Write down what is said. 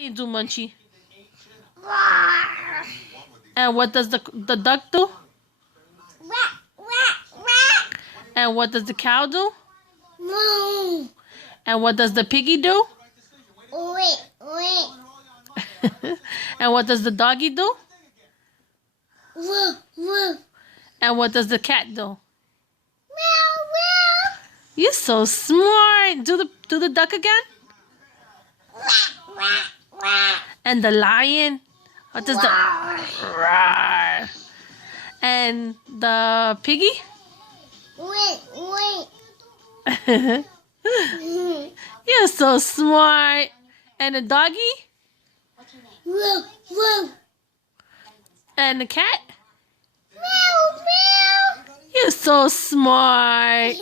You do, Munchy. And what does the duck do? And what does the cow do? And what does the piggy do? And what does the doggy do? And what does the cat do? You're so smart. Do the duck again. And the lion. What does the roar? And the piggy? You're so smart. And the doggy? And the cat? You're so smart.